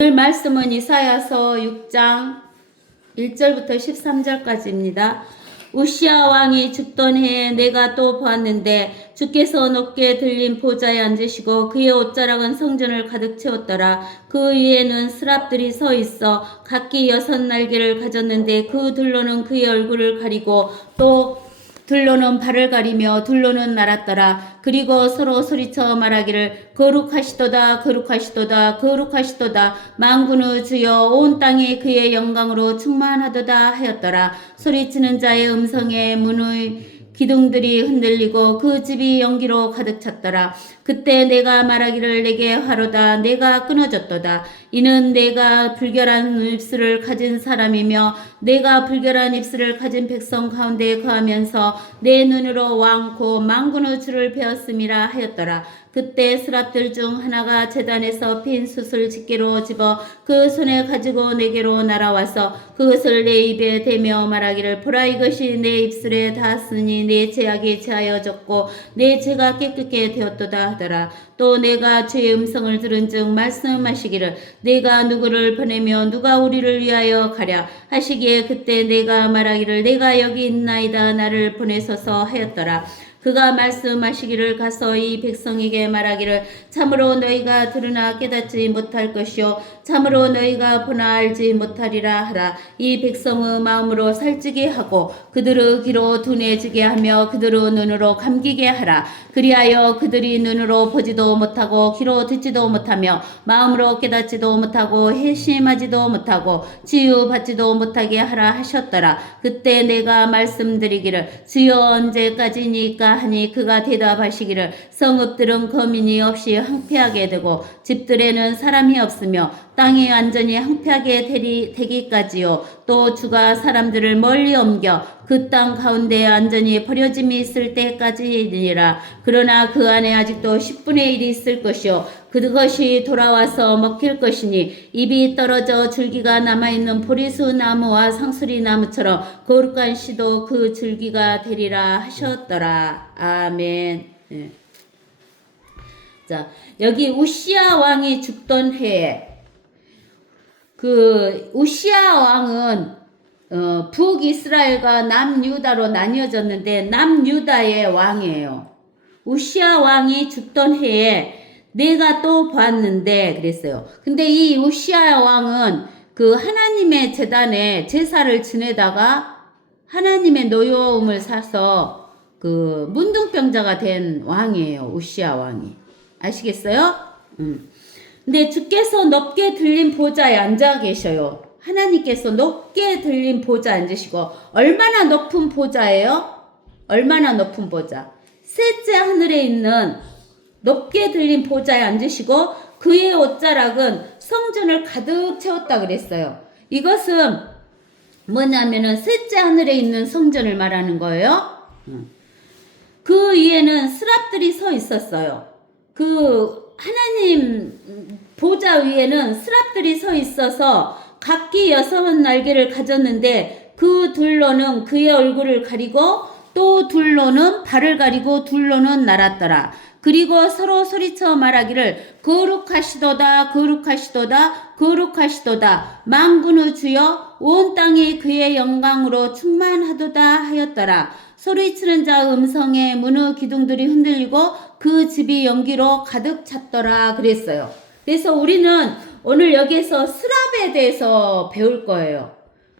오늘 말씀은 이사야서 6장 1절부터 13절까지입니다. 우시야 왕이 죽던 해에 내가 또 보았는데 주께서 높게 들린 보좌에 앉으시고 그의 옷자락은 성전을 가득 채웠더라. 그 위에는 스랍들이 서 있어 각기 6날개를 가졌는데 그 둘로는 그의 얼굴을 가리고 또 둘로는 발을 가리며 둘로는 날았더라. 그리고 서로 소리쳐 말하기를 거룩하시도다 거룩하시도다 거룩하시도다 만군의 주여 온 땅이 그의 영광으로 충만하도다 하였더라. 소리치는 자의 음성에 문의 기둥들이 흔들리고 그 집이 연기로 가득 찼더라. 그때 내가 말하기를 내게 화로다 내가 끊어졌도다. 이는 내가 불결한 입술을 가진 사람이며 내가 불결한 입술을 가진 백성 가운데 거하면서 내 눈으로 왕 곧 만군의 주를 배웠음이라 하였더라. 그때 스랍들 중 하나가 제단에서 핀 숯을 집게로 집어 그 손에 가지고 내게로 날아와서 그것을 내 입에 대며 말하기를 보라 이것이 내 입술에 닿았으니 내 죄악이 제하여졌고 내 죄가 깨끗게 되었도다 하더라. 또 내가 주의 음성을 들은즉 말씀하시기를 내가 누구를 보내며 누가 우리를 위하여 가랴 하시기에 그때 내가 말하기를 내가 여기 있나이다 나를 보내소서 하였더라. 그가 말씀하시기를 가서 이 백성에게 말하기를 참으로 너희가 들으나 깨닫지 못할 것이요 참으로 너희가 보나 알지 못하리라 하라. 이 백성의 마음으로 살찌게 하고 그들의 귀로 둔해지게 하며 그들의 눈으로 감기게 하라. 그리하여 그들이 눈으로 보지도 못하고 귀로 듣지도 못하며 마음으로 깨닫지도 못하고 회심하지도 못하고 치유받지도 못하게 하라 하셨더라. 그때 내가 말씀드리기를 주여 언제까지니까 하니 그가 대답하시기를 성읍들은 거민이 없이 황폐하게 되고 집들에는 사람이 없으며 땅이 완전히 황폐하게 되기까지요. 또 주가 사람들을 멀리 옮겨 그 땅 가운데 완전히 버려짐이 있을 때까지니라. 그러나 그 안에 아직도 10분의 1이 있을 것이요 그것이 돌아와서 먹힐 것이니 입이 떨어져 줄기가 남아있는 보리수 나무와 상수리 나무처럼 거룩한 씨도 그 줄기가 되리라 하셨더라. 아멘. 네. 자, 여기 우시야 왕이 죽던 해에 그 우시야 왕은 북이스라엘과 남유다로 나뉘어졌는데 남유다의 왕이에요. 우시야 왕이 죽던 해에 내가 또 봤는데 그랬어요. 근데 이 우시야 왕은 그 하나님의 제단에 제사를 지내다가 하나님의 노여움을 사서 그 문둥병자가 된 왕이에요. 우시야 왕이. 아시겠어요? 근데 주께서 높게 들린 보좌에 앉아 계셔요. 하나님께서 높게 들린 보좌에 앉으시고 얼마나 높은 보좌예요? 얼마나 높은 보좌? 셋째 하늘에 있는 높게 들린 보좌에 앉으시고 그의 옷자락은 성전을 가득 채웠다 그랬어요. 이것은 뭐냐면은 셋째 하늘에 있는 성전을 말하는 거예요. 그 위에는 스랍들이 서 있었어요. 그 하나님 보좌 위에는 스랍들이 서 있어서 각기 6날개를 가졌는데 그 둘로는 그의 얼굴을 가리고 또 둘로는 발을 가리고 둘로는 날았더라. 그리고 서로 소리쳐 말하기를 거룩하시도다 거룩하시도다 거룩하시도다 만군의 주여 온 땅이 그의 영광으로 충만하도다 하였더라. 소리치는 자 음성에 문의 기둥들이 흔들리고 그 집이 연기로 가득 찼더라 그랬어요. 그래서 우리는 오늘 여기에서 스랍에 대해서 배울 거예요.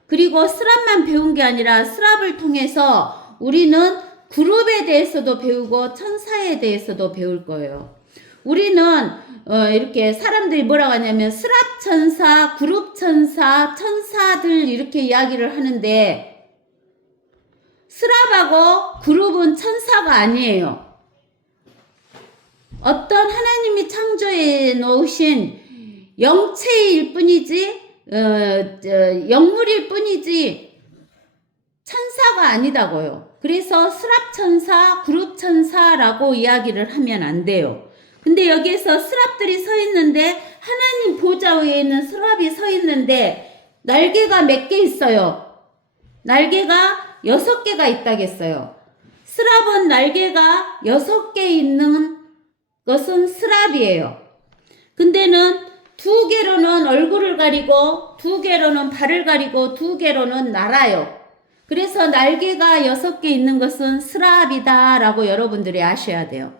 그리고 스랍만 배운 게 아니라 스랍을 통해서 우리는 그룹에 대해서도 배우고 천사에 대해서도 배울 거예요. 우리는 이렇게 사람들이 뭐라고 하냐면 스랍 천사, 그룹 천사, 천사들 이렇게 이야기를 하는데 스랍하고 그룹은 천사가 아니에요. 어떤 하나님이 창조해 놓으신 영체일 뿐이지 영물일 뿐이지 천사가 아니다고요. 그래서 스랍 천사, 그룹 천사라고 이야기를 하면 안 돼요. 근데 여기에서 스랍들이 서 있는데 하나님 보좌 위에 있는 스랍이 서 있는데 날개가 몇 개 있어요? 날개가 6개가 있다겠어요. 스랍은 날개가 6개 있는 것은 스랍이에요. 근데는 두 개로는 얼굴을 가리고 두 개로는 발을 가리고 두 개로는 날아요. 그래서 날개가 6개 있는 것은 스랍이다 라고 여러분들이 아셔야 돼요.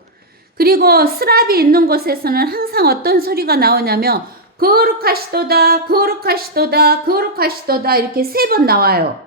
그리고 스랍이 있는 곳에서는 항상 어떤 소리가 나오냐면 거룩하시도다 거룩하시도다 거룩하시도다 이렇게 3번 나와요.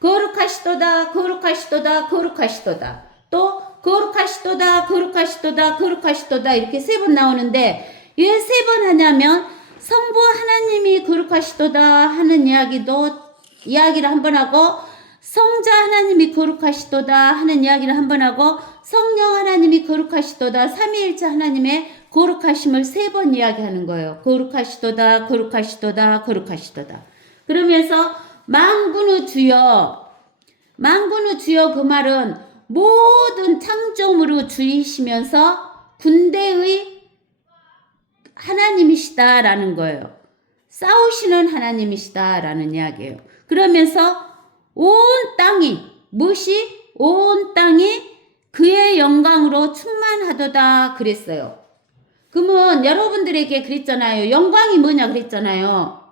거룩하시도다 거룩하시도다 거룩하시도다 또 거룩하시도다 거룩하시도다 거룩하시도다 이렇게 3번 나오는데 왜 3번 하냐면 성부 하나님이 거룩하시도다 하는 이야기를 한 번 하고 성자 하나님이 거룩하시도다 하는 이야기를 한 번 하고 성령 하나님이 거룩하시도다 삼위일체 하나님의 거룩하심을 3번 이야기하는 거예요. 거룩하시도다 거룩하시도다 거룩하시도다. 그러면서 만군의 주여 그 말은 모든 창조물을 주이시면서 군대의 하나님이시다라는 거예요. 싸우시는 하나님이시다라는 이야기예요. 그러면서 온 땅이 그의 영광으로 충만하도다 그랬어요. 그러면 여러분들에게 그랬잖아요. 영광이 뭐냐 그랬잖아요.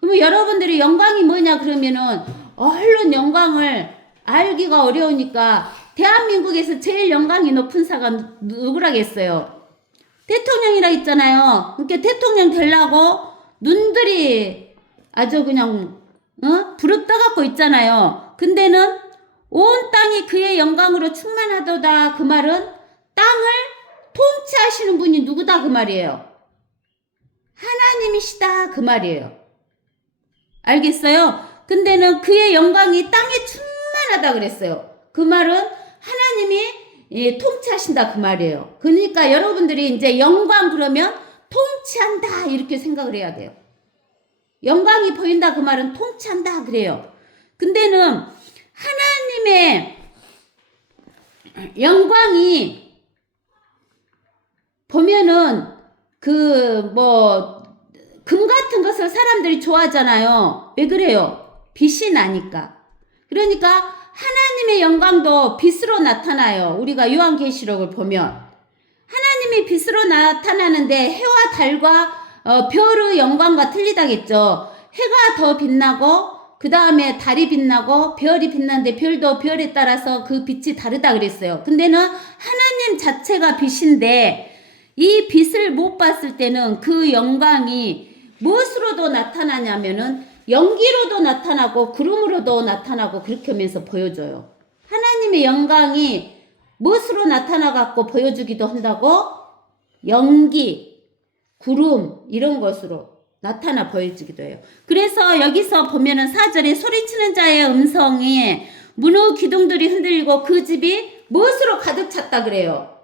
그러면 여러분들이 영광이 뭐냐 그러면은 얼른 영광을 알기가 어려우니까 대한민국에서 제일 영광이 높은 사가 누구라겠어요? 대통령이라 했잖아요. 그러니까 대통령 되려고 눈들이 아주 그냥 부릅 떠갖고 있잖아요. 근데는 온 땅이 그의 영광으로 충만하도다 그 말은 땅을 통치하시는 분이 누구다 그 말이에요. 하나님이시다 그 말이에요. 알겠어요? 근데는 그의 영광이 땅에 충만하다 그랬어요. 그 말은 하나님이 통치하신다 그 말이에요. 그러니까 여러분들이 이제 영광 그러면 통치한다 이렇게 생각을 해야 돼요. 영광이 보인다 그 말은 통치한다 그래요. 근데는 하나님의 영광이 보면은 금 같은 것을 사람들이 좋아하잖아요. 왜 그래요? 빛이 나니까. 그러니까 하나님의 영광도 빛으로 나타나요. 우리가 요한계시록을 보면 하나님이 빛으로 나타나는데 해와 달과 별의 영광과 틀리다겠죠. 해가 더 빛나고 그 다음에 달이 빛나고 별이 빛나는데 별도 별에 따라서 그 빛이 다르다 그랬어요. 근데는 하나님 자체가 빛인데 이 빛을 못 봤을 때는 그 영광이 무엇으로도 나타나냐면은 연기로도 나타나고 구름으로도 나타나고 그렇게 하면서 보여줘요. 하나님의 영광이 무엇으로 나타나갖고 보여주기도 한다고? 연기, 구름 이런 것으로 나타나 보여주기도 해요. 그래서 여기서 보면은 4절에 소리치는 자의 음성이 문의 기둥들이 흔들리고 그 집이 무엇으로 가득 찼다 그래요.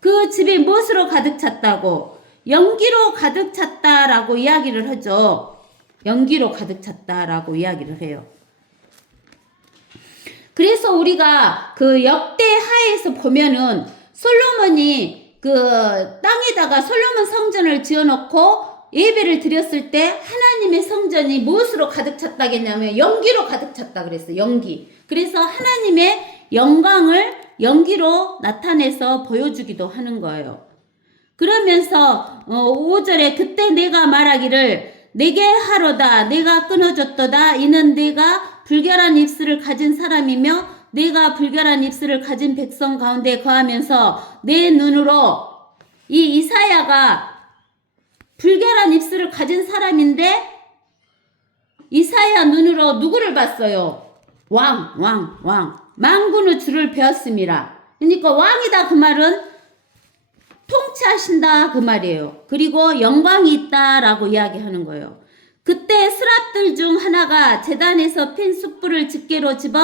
그 집이 무엇으로 가득 찼다고? 연기로 가득 찼다라고 이야기를 하죠. 연기로 가득 찼다라고 이야기를 해요. 그래서 우리가 그 역대하에서 보면은 솔로몬이 그 땅에다가 솔로몬 성전을 지어놓고 예배를 드렸을 때 하나님의 성전이 무엇으로 가득 찼다겠냐면 연기로 가득 찼다 그랬어요. 연기. 그래서 하나님의 영광을 연기로 나타내서 보여주기도 하는 거예요. 그러면서 5절에 그때 내가 말하기를 내게 하로다 내가 끊어졌도다 이는 내가 불결한 입술을 가진 사람이며 내가 불결한 입술을 가진 백성 가운데 거하면서 내 눈으로 이 이사야가 불결한 입술을 가진 사람인데 이사야 눈으로 누구를 봤어요? 왕. 만군의 주를 배웠습니다. 그러니까 왕이다 그 말은 통치하신다 그 말이에요. 그리고 영광이 있다라고 이야기하는 거예요. 그때 스랍들 중 하나가 제단에서 핀 숯불을 집게로 집어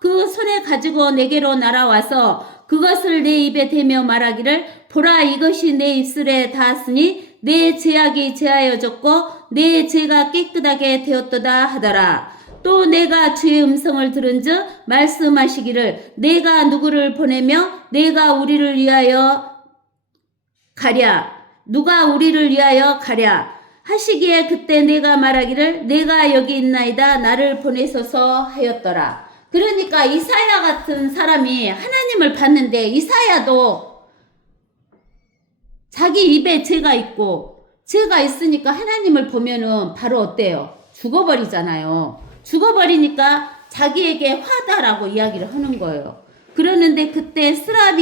그 손에 가지고 내게로 날아와서 그것을 내 입에 대며 말하기를 보라 이것이 내 입술에 닿았으니 내 죄악이 제하여졌고 내 죄가 깨끗하게 되었도다 하더라. 또 내가 주의 음성을 들은즉 말씀하시기를 내가 누구를 보내며 내가 우리를 위하여 가랴 누가 우리를 위하여 가랴 하시기에 그때 내가 말하기를 내가 여기 있나이다 나를 보내소서 하였더라. 그러니까 이사야 같은 사람이 하나님을 봤는데 이사야도 자기 입에 죄가 있고 죄가 있으니까 하나님을 보면은 바로 어때요? 죽어버리잖아요. 죽어버리니까 자기에게 화다라고 이야기를 하는 거예요. 그러는데 그때 스랍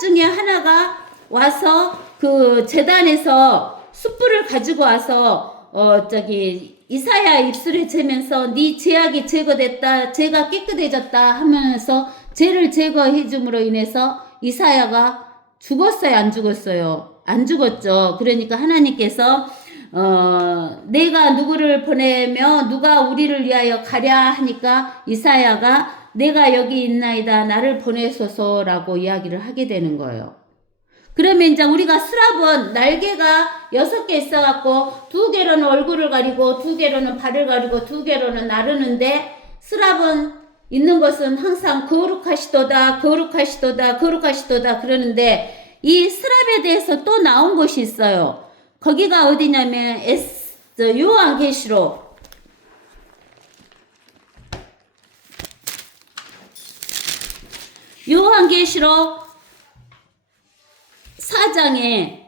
중에 하나가 와서 그 제단에서 숯불을 가지고 와서 이사야 입술에 재면서 네 죄악이 제거됐다, 죄가 깨끗해졌다 하면서 죄를 제거해 줌으로 인해서 이사야가 죽었어요, 안 죽었어요? 안 죽었죠. 그러니까 하나님께서 내가 누구를 보내며 누가 우리를 위하여 가랴 하니까 이사야가 내가 여기 있나이다, 나를 보내소서라고 이야기를 하게 되는 거예요. 그러면 이제 우리가 스랍은 날개가 6개 있어갖고 2개로는 얼굴을 가리고 2개로는 발을 가리고 2개로는 나르는데, 스랍은 있는 것은 항상 거룩하시도다, 거룩하시도다, 거룩하시도다 그러는데, 이 스랍에 대해서 또 나온 것이 있어요. 거기가 어디냐면 요한계시록 4장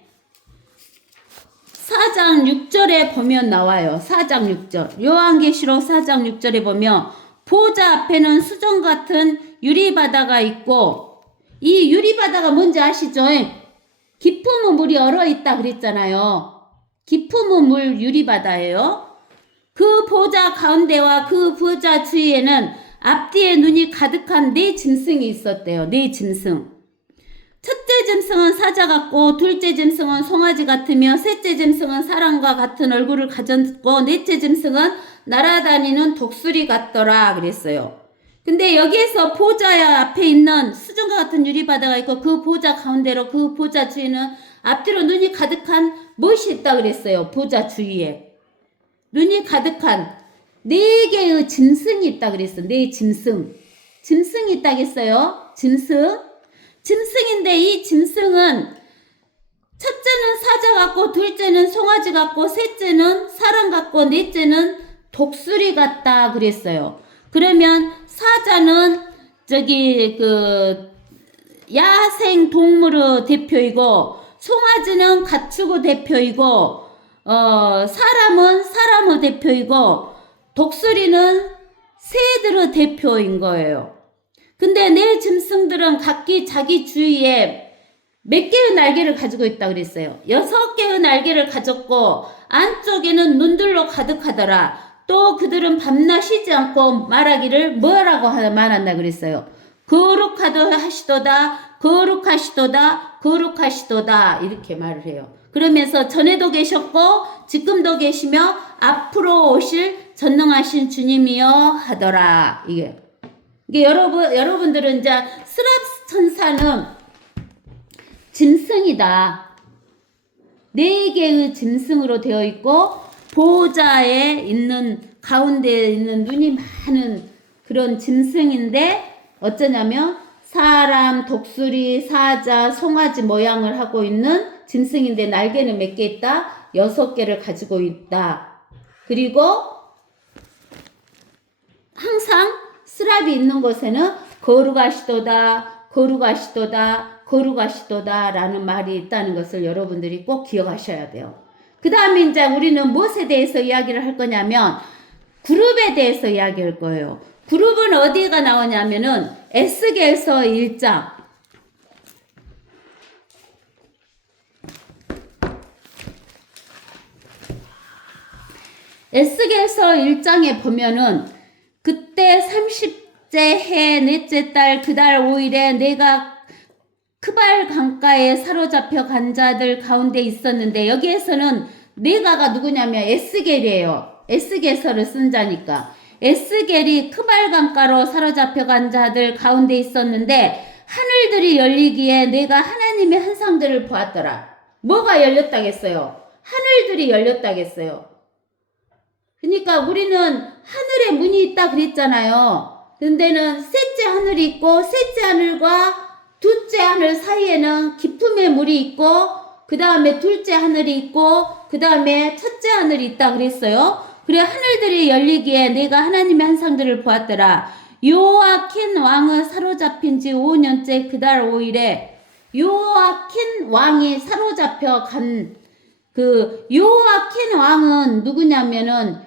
6절에 보면 나와요. 4장 6절. 요한계시록 4장 6절에 보면 보좌 앞에는 수정 같은 유리바다가 있고, 이 유리바다가 뭔지 아시죠? 깊음은 물이 얼어있다 그랬잖아요. 깊음은 물 유리바다예요. 그 보좌 가운데와 그 보좌 주위에는 앞뒤에 눈이 가득한 4짐승이 있었대요. 4짐승. 첫째 짐승은 사자 같고, 둘째 짐승은 송아지 같으며, 셋째 짐승은 사람과 같은 얼굴을 가졌고, 넷째 짐승은 날아다니는 독수리 같더라 그랬어요. 근데 여기에서 보좌 앞에 있는 수정과 같은 유리바다가 있고, 그 보좌 가운데로 그 보좌 주위는 앞뒤로 눈이 가득한 무엇이 있다 그랬어요. 보좌 주위에 눈이 가득한 4개의 짐승이 있다 그랬어. 4짐승. 짐승이 있다겠어요. 짐승인데 이 짐승은 첫째는 사자 같고, 둘째는 송아지 같고, 셋째는 사람 같고, 넷째는 독수리 같다 그랬어요. 그러면 사자는 야생 동물의 대표이고, 송아지는 가축의 대표이고, 사람은 사람의 대표이고, 독수리는 새들의 대표인 거예요. 근데 내 짐승들은 각기 자기 주위에 몇 개의 날개를 가지고 있다 그랬어요. 6개의 날개를 가졌고, 안쪽에는 눈들로 가득하더라. 또 그들은 밤낮 쉬지 않고 말하기를 뭐라고 말한다 그랬어요. 거룩하시도다, 거룩하시도다, 거룩하시도다 이렇게 말을 해요. 그러면서 전에도 계셨고 지금도 계시며 앞으로 오실 전능하신 주님이여 하더라. 이게 여러분들은 이제 스랍 천사는 짐승이다. 4개의 짐승으로 되어 있고, 보호자에 있는 가운데에 있는 눈이 많은 그런 짐승인데, 어쩌냐면 사람, 독수리, 사자, 송아지 모양을 하고 있는 짐승인데 날개는 몇 개 있다? 6개를 가지고 있다. 그리고 항상 스랍이 있는 곳에는 거룩하시도다, 거룩하시도다, 거룩하시도다 라는 말이 있다는 것을 여러분들이 꼭 기억하셔야 돼요. 그 다음에 이제 우리는 무엇에 대해서 이야기를 할 거냐면 그룹에 대해서 이야기할 거예요. 그룹은 어디가 나오냐면은 에스겔서 1장. 에스겔서 1장에 보면은 그때 30째 해 넷째 달 그 달 5일에 내가 크발 강가에 사로잡혀 간 자들 가운데 있었는데, 여기에서는 내가가 누구냐면 에스겔이에요. 에스겔서를 쓴 자니까. 에스겔이 크발 강가로 사로잡혀 간 자들 가운데 있었는데 하늘들이 열리기에 내가 하나님의 환상들을 보았더라. 뭐가 열렸다겠어요? 하늘들이 열렸다겠어요. 그러니까 우리는 하늘에 문이 있다 그랬잖아요. 근데는 셋째 하늘이 있고, 셋째 하늘과 둘째 하늘 사이에는 깊음의 물이 있고, 그 다음에 둘째 하늘이 있고, 그 다음에 첫째 하늘이 있다 그랬어요. 그래 하늘들이 열리기에 내가 하나님의 환상들을 보았더라. 요아킨 왕은 사로잡힌 지 5년째 그 달 5일에 요아킨 왕이 사로잡혀 간 그 요아킨 왕은 누구냐면은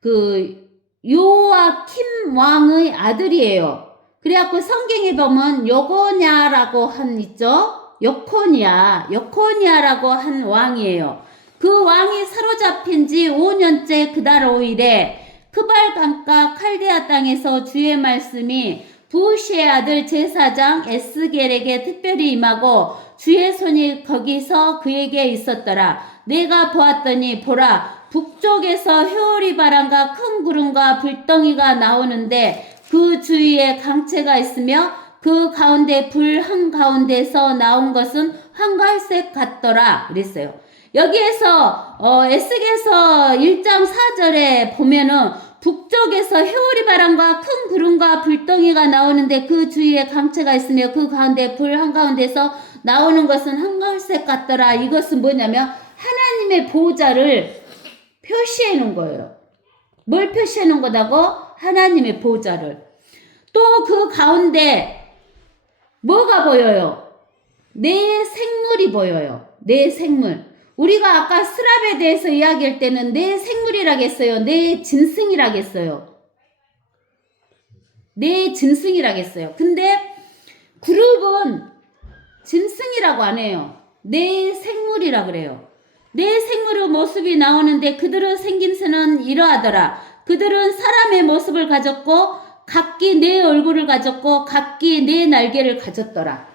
그 요아킴 왕의 아들이에요. 그래갖고 성경에 보면 요고냐라고 한 있죠? 요코니아라고 한 왕이에요. 그 왕이 사로잡힌 지 5년째 그달 5일에 크발강가 칼데아 땅에서 주의 말씀이 부시의 아들 제사장 에스겔에게 특별히 임하고 주의 손이 거기서 그에게 있었더라. 내가 보았더니 보라 북쪽에서 회오리 바람과 큰 구름과 불덩이가 나오는데 그 주위에 강체가 있으며 그 가운데 불 한가운데서 나온 것은 황갈색 같더라 그랬어요. 여기에서 에스겔서 1장 4절에 보면은 북쪽에서 회오리 바람과 큰 구름과 불덩이가 나오는데 그 주위에 강체가 있으며 그 가운데 불 한가운데서 나오는 것은 황갈색 같더라. 이것은 뭐냐면 하나님의 보호자를 표시해 놓은 거예요. 뭘 표시해 놓은 거다고? 하나님의 보호자를. 또 그 가운데 뭐가 보여요? 내 생물이 보여요. 내 생물. 우리가 아까 스랍에 대해서 이야기할 때는 내 생물이라고 했어요. 내 짐승이라고 했어요. 내 짐승이라고 했어요. 근데 그룹은 짐승이라고 안 해요. 내 생물이라 그래요. 내 생물의 모습이 나오는데 그들의 생김새는 이러하더라. 그들은 사람의 모습을 가졌고 각기 네 얼굴을 가졌고 각기 네 날개를 가졌더라.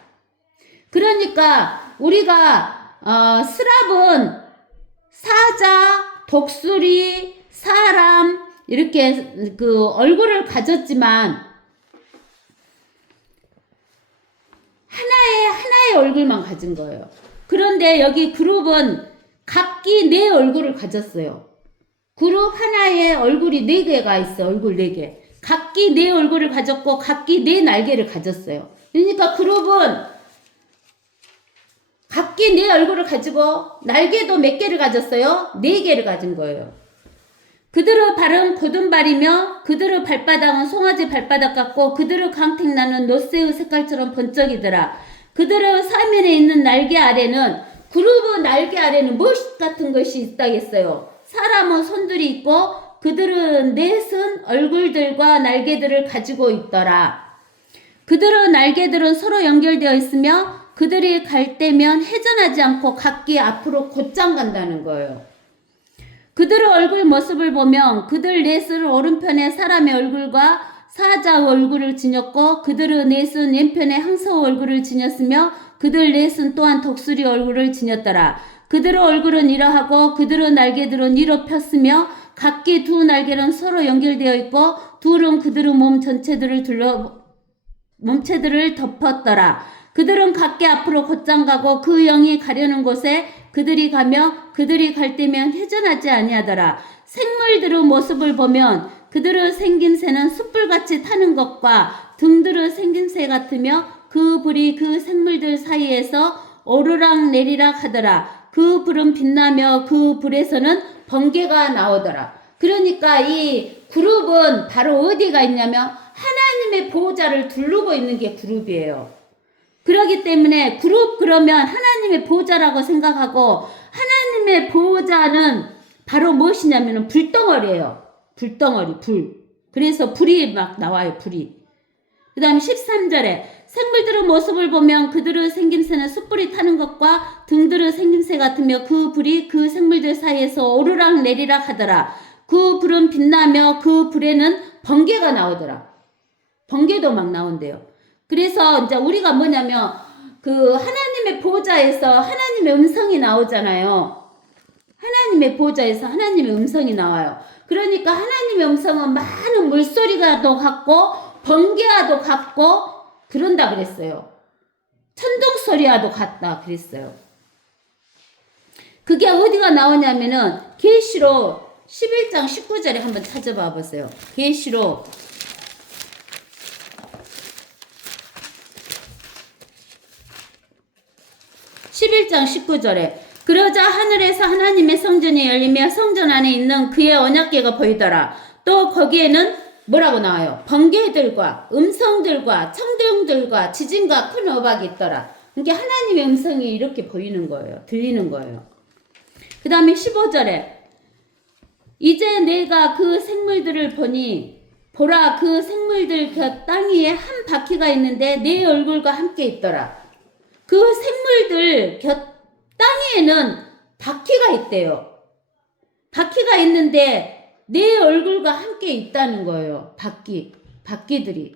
그러니까 우리가 스랍은 사자, 독수리, 사람 이렇게 그 얼굴을 가졌지만 하나의 얼굴만 가진 거예요. 그런데 여기 그룹은 각기 네 얼굴을 가졌어요. 그룹 하나에 얼굴이 네 개가 있어. 얼굴 네 개. 각기 네 얼굴을 가졌고 각기 네 날개를 가졌어요. 그러니까 그룹은 각기 네 얼굴을 가지고 날개도 몇 개를 가졌어요? 네 개를 가진 거예요. 그들의 발은 고든발이며 그들의 발바닥은 송아지 발바닥 같고 그들의 강택나는 노새의 색깔처럼 번쩍이더라. 그들의 사면에 있는 날개 아래는 그룹의 날개 아래는 무엇 같은 것이 있다겠어요. 사람의 손들이 있고 그들은 넷은 얼굴들과 날개들을 가지고 있더라. 그들의 날개들은 서로 연결되어 있으며 그들이 갈 때면 회전하지 않고 각기 앞으로 곧장 간다는 거예요. 그들의 얼굴 모습을 보면 그들 넷은 오른편에 사람의 얼굴과 사자의 얼굴을 지녔고 그들의 넷은 왼편에 항서의 얼굴을 지녔으며 그들 넷은 또한 독수리 얼굴을 지녔더라. 그들의 얼굴은 이러하고 그들의 날개들은 이로 폈으며 각기 두 날개는 서로 연결되어 있고 둘은 그들의 몸 전체들을 몸체들을 덮었더라. 그들은 각기 앞으로 곧장 가고 그 영이 가려는 곳에 그들이 가며 그들이 갈 때면 회전하지 아니하더라. 생물들의 모습을 보면 그들의 생김새는 숯불같이 타는 것과 등들의 생김새 같으며 그 불이 그 생물들 사이에서 오르락 내리락 하더라. 그 불은 빛나며 그 불에서는 번개가 나오더라. 그러니까 이 그룹은 바로 어디가 있냐면 하나님의 보호자를 두르고 있는 게 그룹이에요. 그렇기 때문에 그룹 그러면 하나님의 보호자라고 생각하고 하나님의 보호자는 바로 무엇이냐면 불덩어리예요. 불덩어리, 불. 그래서 불이 막 나와요, 불이. 그 다음에 13절에 생물들의 모습을 보면 그들의 생김새는 숯불이 타는 것과 등들의 생김새 같으며 그 불이 그 생물들 사이에서 오르락 내리락 하더라. 그 불은 빛나며 그 불에는 번개가 나오더라. 번개도 막 나온대요. 그래서 이제 우리가 뭐냐면 그 하나님의 보호자에서 하나님의 음성이 나오잖아요. 하나님의 보호자에서 하나님의 음성이 나와요. 그러니까 하나님의 음성은 많은 물소리가도 같고 번개와도 같고 그런다 그랬어요. 천둥 소리와도 같다 그랬어요. 그게 어디가 나오냐면은 계시록 11장 19절에 한번 찾아봐 보세요. 계시록 11장 19절에 그러자 하늘에서 하나님의 성전이 열리며 성전 안에 있는 그의 언약궤가 보이더라. 또 거기에는 뭐라고 나와요? 번개들과 음성들과 천둥들과 지진과 큰 우박이 있더라. 그러니까 하나님의 음성이 이렇게 보이는 거예요. 들리는 거예요. 그 다음에 15절에 이제 내가 그 생물들을 보니 보라 그 생물들 곁 땅 위에 한 바퀴가 있는데 내 얼굴과 함께 있더라. 그 생물들 곁 땅 위에는 바퀴가 있대요. 바퀴가 있는데 내 얼굴과 함께 있다는 거예요. 바퀴들이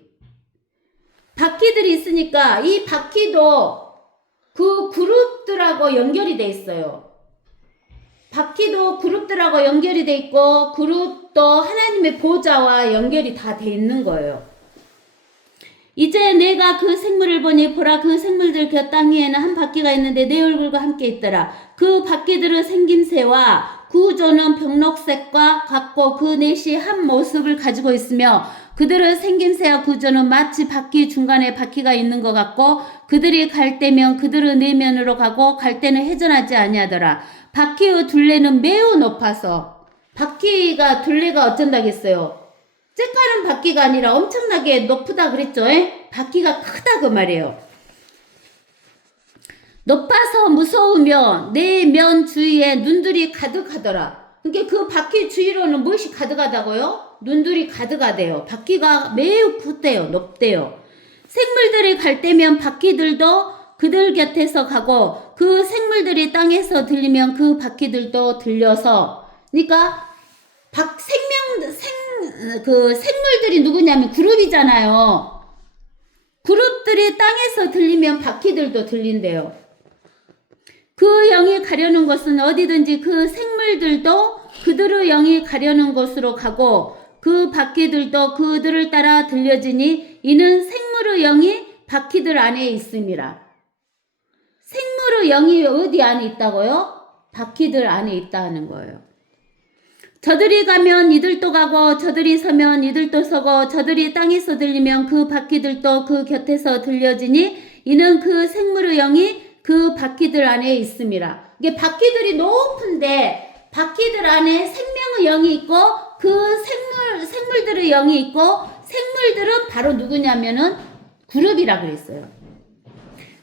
있으니까 이 바퀴도 그 그룹들하고 연결이 돼 있어요. 바퀴도 그룹들하고 연결이 돼 있고 그룹도 하나님의 보좌와 연결이 다 돼 있는 거예요. 이제 내가 그 생물을 보니 보라 그 생물들 곁 땅 위에는 한 바퀴가 있는데 내 얼굴과 함께 있더라. 그 바퀴들은 생김새와 구조는 병록색과 같고 그 넷이 한 모습을 가지고 있으며 그들의 생김새와 구조는 마치 바퀴 중간에 바퀴가 있는 것 같고 그들이 갈 때면 그들의 내면으로 가고 갈 때는 회전하지 아니하더라. 바퀴의 둘레는 매우 높아서 바퀴가 둘레가 어쩐다겠어요. 쬐까는 바퀴가 아니라 엄청나게 높다 그랬죠. 바퀴가 크다 그 말이에요. 높아서 무서우며 내 면 주위에 눈들이 가득하더라. 그러니까 그 바퀴 주위로는 무엇이 가득하다고요? 눈들이 가득하대요. 바퀴가 매우 크대요. 높대요. 생물들이 갈 때면 바퀴들도 그들 곁에서 가고 그 생물들이 땅에서 들리면 그 바퀴들도 들려서 그러니까 생물들이 누구냐면 그룹이잖아요. 그룹들이 땅에서 들리면 바퀴들도 들린대요. 그 영이 가려는 곳은 어디든지 그 생물들도 그들의 영이 가려는 곳으로 가고 그 바퀴들도 그들을 따라 들려지니 이는 생물의 영이 바퀴들 안에 있음이라. 생물의 영이 어디 안에 있다고요? 바퀴들 안에 있다는 거예요. 저들이 가면 이들도 가고 저들이 서면 이들도 서고 저들이 땅에서 들리면 그 바퀴들도 그 곁에서 들려지니 이는 그 생물의 영이 그 바퀴들 안에 있음이라. 이게 바퀴들이 높은데 바퀴들 안에 생명의 영이 있고 그 생물들의 영이 있고 생물들은 바로 누구냐면은 그룹이라 그랬어요.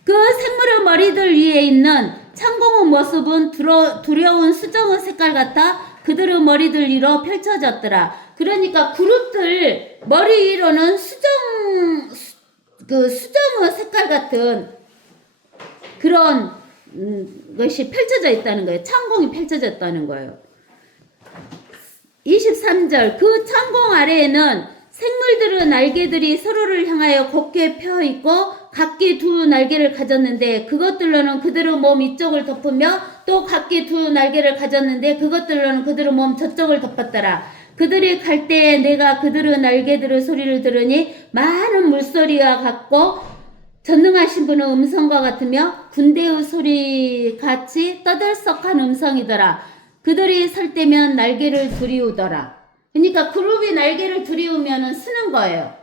그 생물의 머리들 위에 있는 창공의 모습은 두려운 수정의 색깔 같아 그들의 머리들 위로 펼쳐졌더라. 그러니까 그룹들 머리 위로는 수정의 색깔 같은 그런 것이 펼쳐져 있다는 거예요. 창공이 펼쳐졌다는 거예요. 23절 그 창공 아래에는 생물들의 날개들이 서로를 향하여 곱게 펴 있고 각기 두 날개를 가졌는데 그것들로는 그들의 몸 이쪽을 덮으며 또 각기 두 날개를 가졌는데 그것들로는 그들의 몸 저쪽을 덮었더라. 그들이 갈 때에 내가 그들의 날개들의 소리를 들으니 많은 물소리와 같고 전능하신 분의 음성과 같으며 군대의 소리 같이 떠들썩한 음성이더라. 그들이 설 때면 날개를 두리우더라. 그러니까 그룹이 날개를 두리우면은 쓰는 거예요.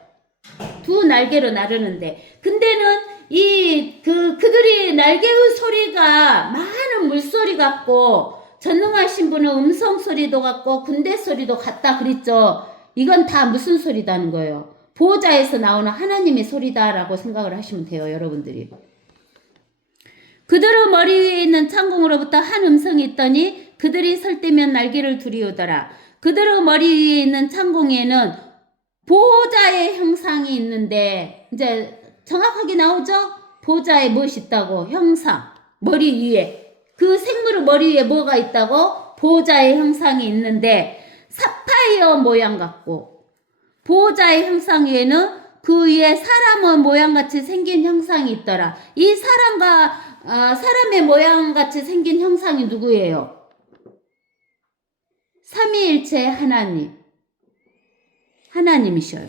두 날개로 나르는데. 근데는 그들이 날개의 소리가 많은 물소리 같고 전능하신 분의 음성 소리도 같고 군대 소리도 같다 그랬죠. 이건 다 무슨 소리다는 거예요? 보호자에서 나오는 하나님의 소리다라고 생각을 하시면 돼요, 여러분들이. 그들의 머리 위에 있는 창공으로부터 한 음성이 있더니 그들이 설 때면 날개를 두리우더라. 그들의 머리 위에 있는 창공에는 보호자의 형상이 있는데 이제 정확하게 나오죠? 보호자에 무엇이 있다고? 형상. 머리 위에. 그 생물의 머리 위에 뭐가 있다고? 보호자의 형상이 있는데 사파이어 모양 같고 보호자의 형상 위에는 그 위에 사람의 모양같이 생긴 형상이 있더라. 이 사람의 모양같이 생긴 형상이 누구예요? 삼위일체 하나님이셔요.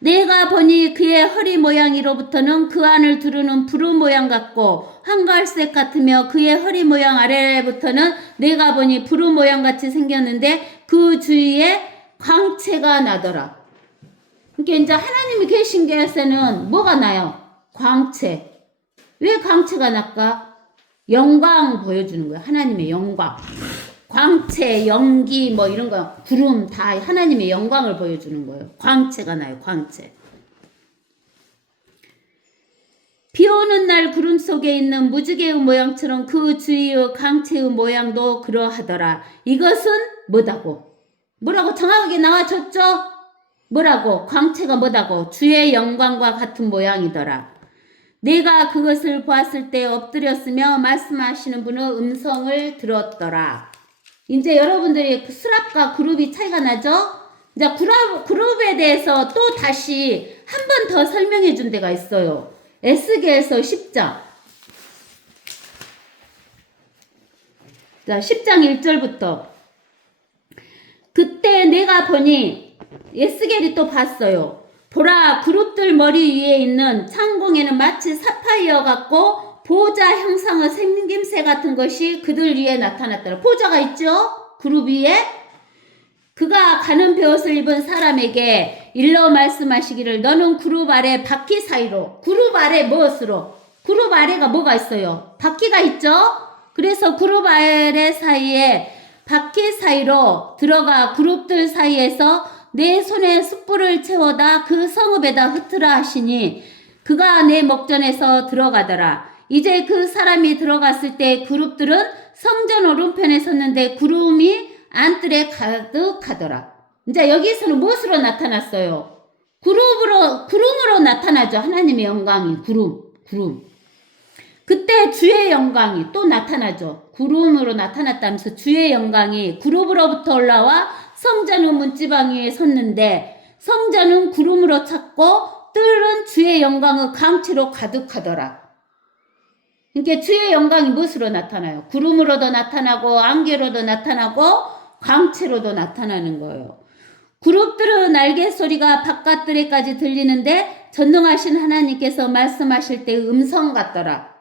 내가 보니 그의 허리 모양이로부터는 그 안을 두르는 푸른 모양 같고 한갈색 같으며 그의 허리 모양 아래부터는 내가 보니 푸른 모양 같이 생겼는데 그 주위에 광채가 나더라. 그러니까 이제 하나님이 계신 곳에는 뭐가 나요? 광채. 왜 광채가 날까? 영광 보여주는 거예요. 하나님의 영광. 광채, 연기 뭐 이런 거 구름 다 하나님의 영광을 보여주는 거예요. 광채가 나요. 광채. 비 오는 날 구름 속에 있는 무지개의 모양처럼 그 주위의 강체의 모양도 그러하더라. 이것은 뭐다고? 뭐라고 정확하게 나와줬죠? 뭐라고? 광채가 뭐다고? 주의 영광과 같은 모양이더라. 내가 그것을 보았을 때 엎드렸으며 말씀하시는 분의 음성을 들었더라. 이제 여러분들이 스랍과 그룹이 차이가 나죠? 이제 그룹에 대해서 또 다시 한 번 더 설명해 준 데가 있어요. 에스겔서 10장. 자, 10장 1절부터. 그때 내가 보니 에스겔이 또 봤어요. 보라, 그룹들 머리 위에 있는 창공에는 마치 사파이어 같고 보좌 형상의 생김새 같은 것이 그들 위에 나타났더라. 보좌가 있죠? 그룹 위에. 그가 가는 베옷을 입은 사람에게 일러 말씀하시기를 너는 그룹 아래 바퀴 사이로, 그룹 아래 무엇으로? 그룹 아래가 뭐가 있어요? 바퀴가 있죠? 그래서 그룹 아래 사이에 바퀴 사이로 들어가 그룹들 사이에서 내 손에 숯불을 채워다 그 성읍에다 흩으라 하시니 그가 내 목전에서 들어가더라. 이제 그 사람이 들어갔을 때 그룹들은 성전 오른편에 섰는데 구름이 안뜰에 가득하더라. 이제 여기서는 무엇으로 나타났어요? 구름으로 나타나죠. 하나님의 영광이 구름. 그때 주의 영광이 또 나타나죠. 구름으로 나타났다면서 주의 영광이 그룹으로부터 올라와 성전의 문지방 위에 섰는데 성전은 구름으로 찼고 뜰은 주의 영광의 강체로 가득하더라. 그러니까 주의 영광이 무엇으로 나타나요? 구름으로도 나타나고 안개로도 나타나고 광채로도 나타나는 거예요. 그룹들의 날개 소리가 바깥들에까지 들리는데 전능하신 하나님께서 말씀하실 때의 음성 같더라.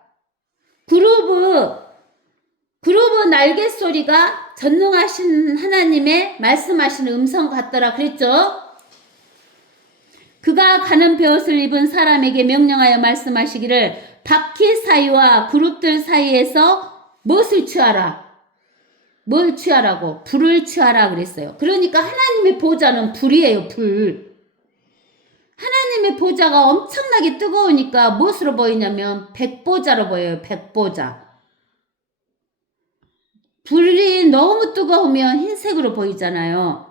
그룹의 날개 소리가 전능하신 하나님의 말씀하시는 음성 같더라 그랬죠? 그가 가는 베옷을 입은 사람에게 명령하여 말씀하시기를 바퀴 사이와 그룹들 사이에서 무엇을 취하라? 뭘 취하라고? 불을 취하라 그랬어요. 그러니까 하나님의 보좌는 불이에요. 불. 하나님의 보좌가 엄청나게 뜨거우니까 무엇으로 보이냐면 백보자로 보여요. 백보자. 불이 너무 뜨거우면 흰색으로 보이잖아요.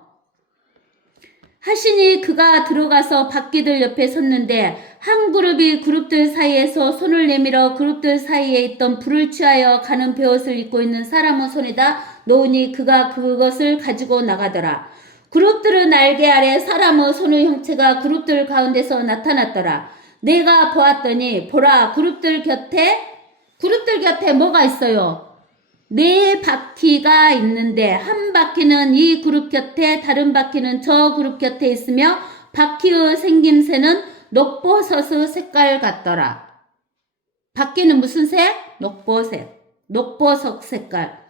하시니 그가 들어가서 바퀴들 옆에 섰는데 한 그룹이 그룹들 사이에서 손을 내밀어 그룹들 사이에 있던 불을 취하여 가는 베옷을 입고 있는 사람의 손에다 놓으니 그가 그것을 가지고 나가더라. 그룹들의 날개 아래 사람의 손의 형체가 그룹들 가운데서 나타났더라. 내가 보았더니 보라 그룹들 곁에 뭐가 있어요? 네 바퀴가 있는데 한 바퀴는 이 그룹 곁에 다른 바퀴는 저 그룹 곁에 있으며 바퀴의 생김새는 녹보섯의 색깔 같더라. 바퀴는 무슨 색? 녹보석 색깔.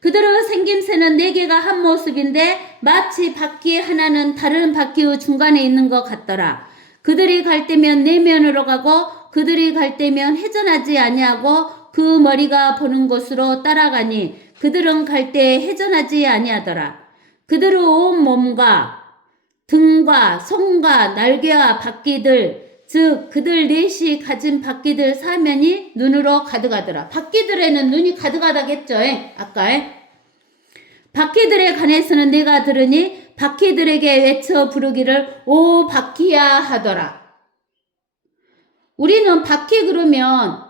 그들의 생김새는 네 개가 한 모습인데 마치 바퀴 하나는 다른 바퀴의 중간에 있는 것 같더라. 그들이 갈 때면 내면으로 가고 그들이 갈 때면 회전하지 아니하고 그 머리가 보는 곳으로 따라가니 그들은 갈 때 회전하지 아니하더라. 그들의 온 몸과 등과 손과 날개와 바퀴들 즉 그들 넷이 가진 바퀴들 사면이 눈으로 가득하더라. 바퀴들에는 눈이 가득하다겠죠. 아까 바퀴들에 관해서는 내가 들으니 바퀴들에게 외쳐 부르기를 오 바퀴야 하더라. 우리는 바퀴 그러면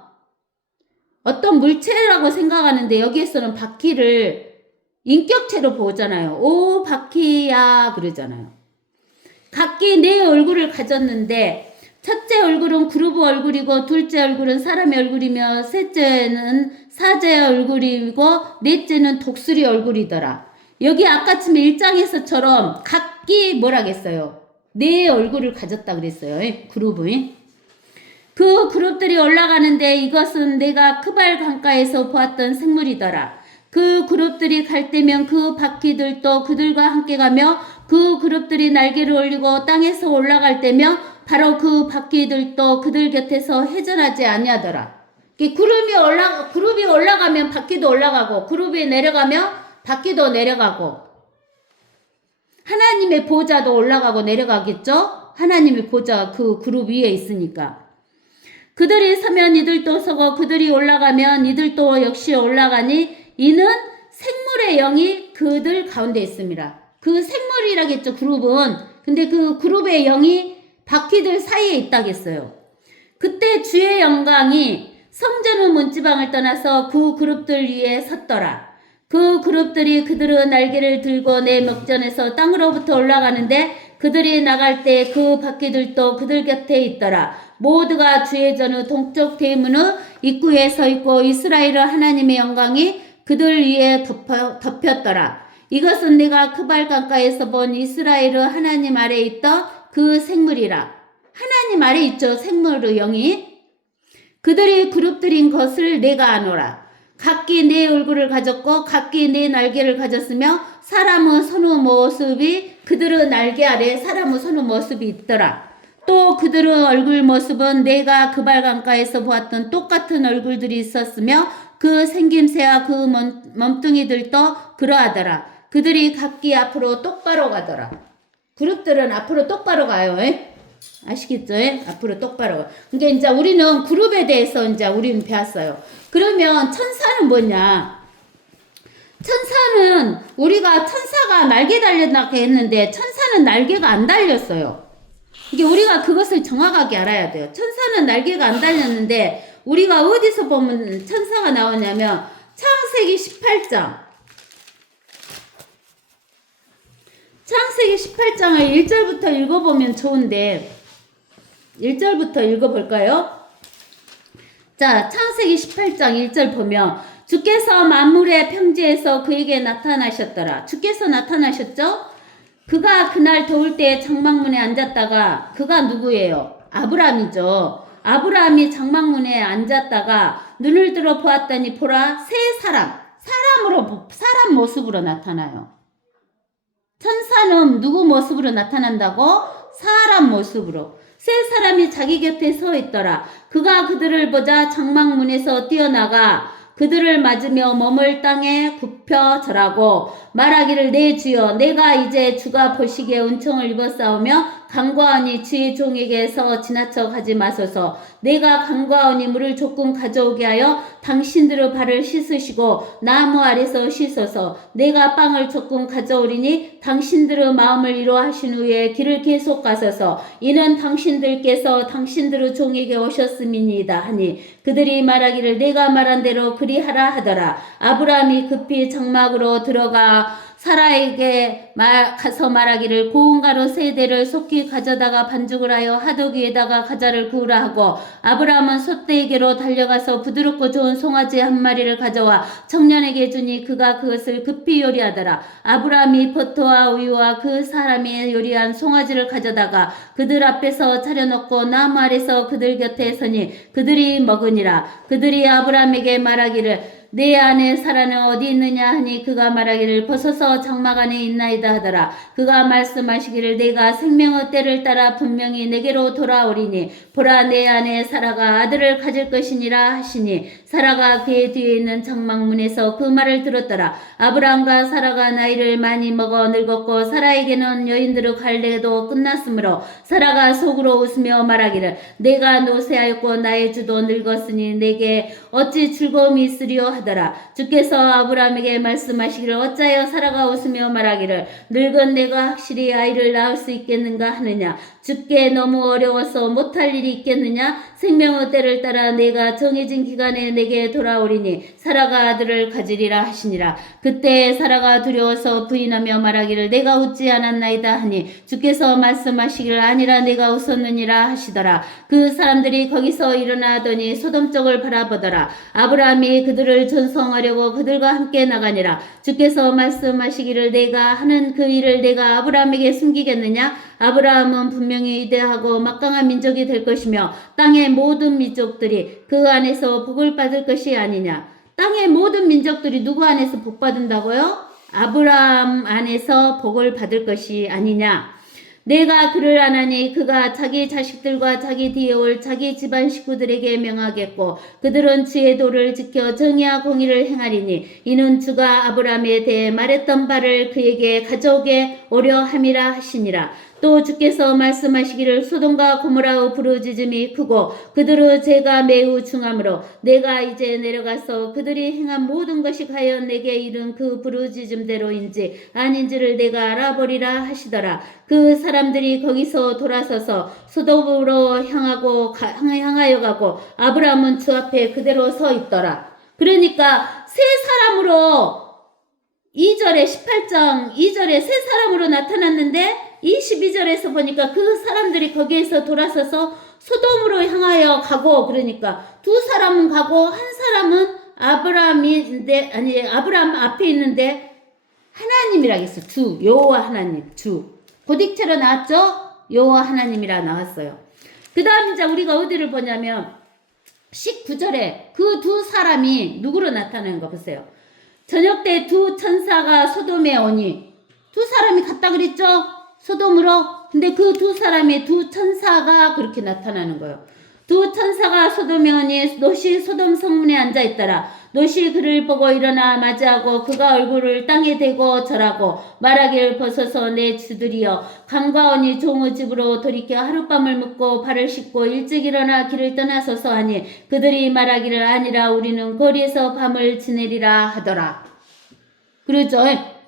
어떤 물체라고 생각하는데 여기에서는 바퀴를 인격체로 보잖아요. 오 바퀴야 그러잖아요. 각기 네 얼굴을 가졌는데 첫째 얼굴은 그룹의 얼굴이고 둘째 얼굴은 사람의 얼굴이며 셋째는 사자의 얼굴이고 넷째는 독수리 얼굴이더라. 여기 아까쯤 1장에서처럼 각기 뭐라겠어요? 네 얼굴을 가졌다 그랬어요. 그룹이. 그 그룹들이 올라가는데 이것은 내가 크발 강가에서 보았던 생물이더라. 그 그룹들이 갈 때면 그 바퀴들도 그들과 함께 가며 그 그룹들이 날개를 올리고 땅에서 올라갈 때면 바로 그 바퀴들도 그들 곁에서 회전하지 아니하더라. 그룹이 올라가면 바퀴도 올라가고 그룹이 내려가면 바퀴도 내려가고 하나님의 보좌도 올라가고 내려가겠죠? 하나님의 보좌가 그 그룹 위에 있으니까. 그들이 서면 이들도 서고 그들이 올라가면 이들도 역시 올라가니 이는 생물의 영이 그들 가운데 있습니다. 그 생물이라겠죠, 그룹은. 근데 그 그룹의 영이 바퀴들 사이에 있다겠어요. 그때 주의 영광이 성전 문지방을 떠나서 그 그룹들 위에 섰더라. 그 그룹들이 그들은 날개를 들고 내 목전에서 땅으로부터 올라가는데 그들이 나갈 때 그 바퀴들도 그들 곁에 있더라. 모두가 주의 전후 동쪽 대문의 입구에 서 있고 이스라엘 하나님의 영광이 그들 위에 덮였더라. 이것은 내가 크발 강가에서 본 이스라엘 하나님 아래 있던 그 생물이라. 하나님 아래 있죠, 생물의 영이. 그들이 그룹들인 것을 내가 아노라. 각기 내 얼굴을 가졌고 각기 내 날개를 가졌으며 사람의 선우 모습이 그들의 날개 아래 사람의 선우 모습이 있더라. 또 그들의 얼굴 모습은 내가 그발 강가에서 보았던 똑같은 얼굴들이 있었으며 그 생김새와 그 몸뚱이들도 그러하더라. 그들이 각기 앞으로 똑바로 가더라. 그룹들은 앞으로 똑바로 가요. 아시겠죠? 앞으로 똑바로. 그러니까 이제 우리는 그룹에 대해서 이제 우리는 배웠어요. 그러면 천사는 뭐냐? 천사는 우리가 천사가 날개 달렸다고 했는데 천사는 날개가 안 달렸어요. 이게 우리가 그것을 정확하게 알아야 돼요. 천사는 날개가 안 달렸는데 우리가 어디서 보면 천사가 나오냐면 창세기 18장. 창세기 18장을 1절부터 읽어보면 좋은데 1절부터 읽어볼까요? 자, 창세기 18장 1절 보면 주께서 만물의 평지에서 그에게 나타나셨더라. 주께서 나타나셨죠? 그가 그날 더울 때 장막문에 앉았다가 그가 누구예요? 아브라함이죠. 아브라함이 장막문에 앉았다가 눈을 들어 보았더니 보라 세 사람 모습으로 나타나요. 천사는 누구 모습으로 나타난다고? 사람 모습으로. 세 사람이 자기 곁에 서 있더라. 그가 그들을 보자 장막문에서 뛰어나가 그들을 맞으며 몸을 땅에 굽혀 절하고 말하기를 내 주여 내가 이제 주가 보시기에 은총을 입었사오며 간과하니 주의 종에게서 지나쳐 가지 마소서. 내가 간과하니 물을 조금 가져오게 하여 당신들의 발을 씻으시고 나무 아래서 씻어서 내가 빵을 조금 가져오리니 당신들의 마음을 이루하신 후에 길을 계속 가소서. 이는 당신들께서 당신들의 종에게 오셨음이니이다 하니 그들이 말하기를 내가 말한 대로 그리하라 하더라. 아브라함이 급히 장막으로 들어가 사라에게 가서 말하기를 고운 가루 3대를 속히 가져다가 반죽을 하여 하도기에다가 가자를 구우라 하고 아브라함은 솥대에게로 달려가서 부드럽고 좋은 송아지 한 마리를 가져와 청년에게 주니 그가 그것을 급히 요리하더라. 아브라함이 버터와 우유와 그 사람이 요리한 송아지를 가져다가 그들 앞에서 차려놓고 나무 아래서 그들 곁에 서니 그들이 먹으니라. 그들이 아브라함에게 말하기를 내 안에 사라는 어디 있느냐 하니 그가 말하기를 벗어서 장막 안에 있나이다 하더라. 그가 말씀하시기를 내가 생명의 때를 따라 분명히 내게로 돌아오리니 보라 내 안에 사라가 아들을 가질 것이니라 하시니 사라가 그의 뒤에 있는 장막문에서 그 말을 들었더라. 아브라함과 사라가 나이를 많이 먹어 늙었고 사라에게는 여인들의 갈래도 끝났으므로 사라가 속으로 웃으며 말하기를 내가 노쇠하였고 나의 주도 늙었으니 내게 어찌 즐거움이 있으리요 하더라. 주께서 아브라함에게 말씀하시기를 어찌하여 사라가 웃으며 말하기를 늙은 내가 확실히 아이를 낳을 수 있겠는가 하느냐. 주께 너무 어려워서 못할 일이 있겠느냐. 생명의 때를 따라 내가 정해진 기간에 내게 돌아오리니 사라가 아들을 가지리라 하시니라. 그때 사라가 두려워서 부인하며 말하기를 내가 웃지 않았나이다 하니 주께서 말씀하시기를 아니라 내가 웃었느니라 하시더라. 그 사람들이 거기서 일어나더니 소돔 쪽을 바라보더라. 아브라함이 그들을 전송하려고 그들과 함께 나가니라. 주께서 말씀하시기를 내가 하는 그 일을 내가 아브라함에게 숨기겠느냐. 아브라함은 분명히 위대하고 막강한 민족이 될 것이며 땅의 모든 민족들이 그 안에서 복을 받을 것이 아니냐. 땅의 모든 민족들이 누구 안에서 복 받는다고요? 아브라함 안에서 복을 받을 것이 아니냐. 내가 그를 안하니 그가 자기 자식들과 자기 뒤에 올 자기 집안 식구들에게 명하겠고 그들은 주의 도를 지켜 정의와 공의를 행하리니 이는 주가 아브라함에 대해 말했던 바를 그에게 가져오게 오려 함이라 하시니라. 또 주께서 말씀하시기를 소돔과 고모라의 부르짖음이 크고 그들의 죄가 매우 중하므로 내가 이제 내려가서 그들이 행한 모든 것이 과연 내게 이른 그 부르짖음대로인지 아닌지를 내가 알아보리라 하시더라. 그 사람들이 거기서 돌아서서 소돔으로 향하여 가고 아브라함은 주 앞에 그대로 서 있더라. 그러니까 세 사람으로 2절에 18장 2절에 세 사람으로 나타났는데 22절에서 보니까 그 사람들이 거기에서 돌아서서 소돔으로 향하여 가고, 그러니까 두 사람은 가고 한 사람은 아브라함인데, 아니 아브라함 앞에 있는데 하나님이라겠어. 주 여호와 하나님, 주 고딕체로 나왔죠. 여호와 하나님이라 나왔어요. 그 다음 이제 우리가 어디를 보냐면 19절에 그 두 사람이 누구로 나타나는 거 보세요. 저녁 때 두 천사가 소돔에 오니, 두 사람이 갔다 그랬죠? 소돔으로. 근데 그 두 사람이 두 천사가 그렇게 나타나는 거예요. 두 천사가 소돔에 오니 롯이 소돔 성문에 앉아 있더라. 롯이 그를 보고 일어나 맞이하고 그가 얼굴을 땅에 대고 절하고 말하기를 벗어서 내 주들이여 강과 오니 종의 집으로 돌이켜 하룻밤을 묵고 발을 씻고 일찍 일어나 길을 떠나소서 하니 그들이 말하기를 아니라 우리는 거리에서 밤을 지내리라 하더라. 그렇죠.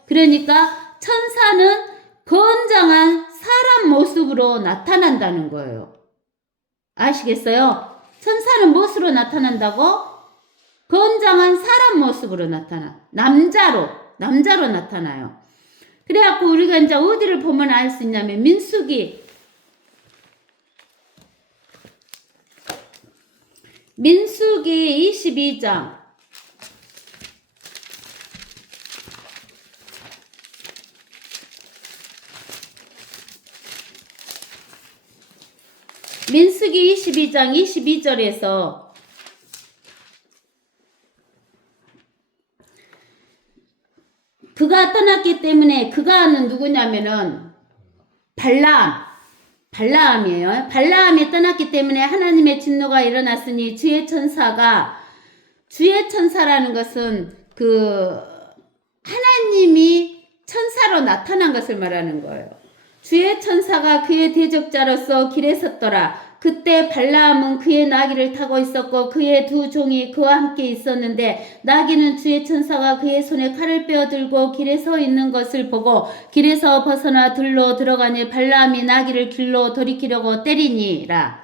그러니까 천사는 건장한 사람 모습으로 나타난다는 거예요. 아시겠어요? 천사는 무엇으로 나타난다고? 건장한 사람 모습으로 나타나. 남자로 나타나요. 그래갖고 우리가 이제 어디를 보면 알 수 있냐면 민수기 22장 민수기 22장 22절에서 그가 떠났기 때문에, 그가는 누구냐면은 발라암이에요. 발라암이 떠났기 때문에 하나님의 진노가 일어났으니 주의 천사라는 것은 그 하나님이 천사로 나타난 것을 말하는 거예요. 주의 천사가 그의 대적자로서 길에 섰더라. 그때 발라암은 그의 나귀를 타고 있었고 그의 두 종이 그와 함께 있었는데 나귀는 주의 천사가 그의 손에 칼을 빼어 들고 길에 서 있는 것을 보고 길에서 벗어나 들로 들어가니 발라암이 나귀를 길로 돌이키려고 때리니라.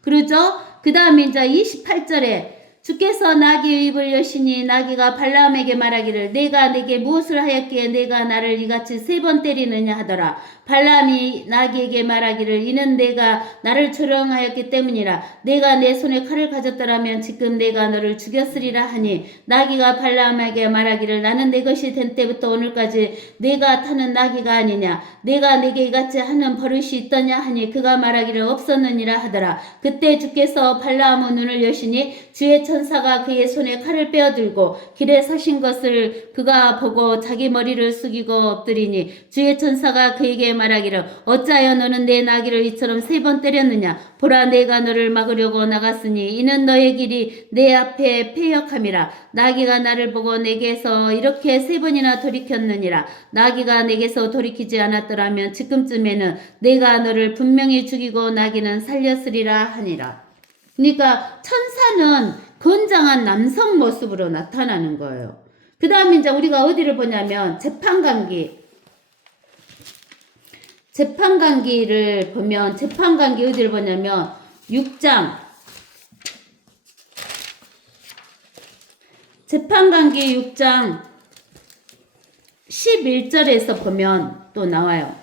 그러죠? 그 다음에 이제 28절에 주께서 나귀의 입을 여시니 나귀가 발라암에게 말하기를 내가 내게 무엇을 하였기에 내가 나를 이같이 3번 때리느냐 하더라. 발라암이 나귀에게 말하기를 이는 내가 나를 조롱하였기 때문이라. 내가 내 손에 칼을 가졌더라면 지금 내가 너를 죽였으리라 하니 나귀가 발라암에게 말하기를 나는 내 것이 된 때부터 오늘까지 내가 타는 나귀가 아니냐. 내가 내게 이같이 하는 버릇이 있더냐 하니 그가 말하기를 없었느니라 하더라. 그때 주께서 발라암의 눈을 여시니 주의 천사가 그의 손에 칼을 빼어들고 길에 서신 것을 그가 보고 자기 머리를 숙이고 엎드리니 주의 천사가 그에게 말하기를 어찌하여 너는 내 나귀를 이처럼 3번 때렸느냐. 보라 내가 너를 막으려고 나갔으니 이는 너의 길이 내 앞에 패역함이라. 나귀가 나를 보고 내게서 이렇게 3번이나 돌이켰느니라. 나귀가 내게서 돌이키지 않았더라면 지금쯤에는 내가 너를 분명히 죽이고 나귀는 살렸으리라 하니라. 그러니까 천사는 건장한 남성 모습으로 나타나는 거예요. 그 다음에 이제 우리가 어디를 보냐면 재판관기를 보면 재판관기 어디를 보냐면 6장 재판관기 6장 11절에서 보면 또 나와요.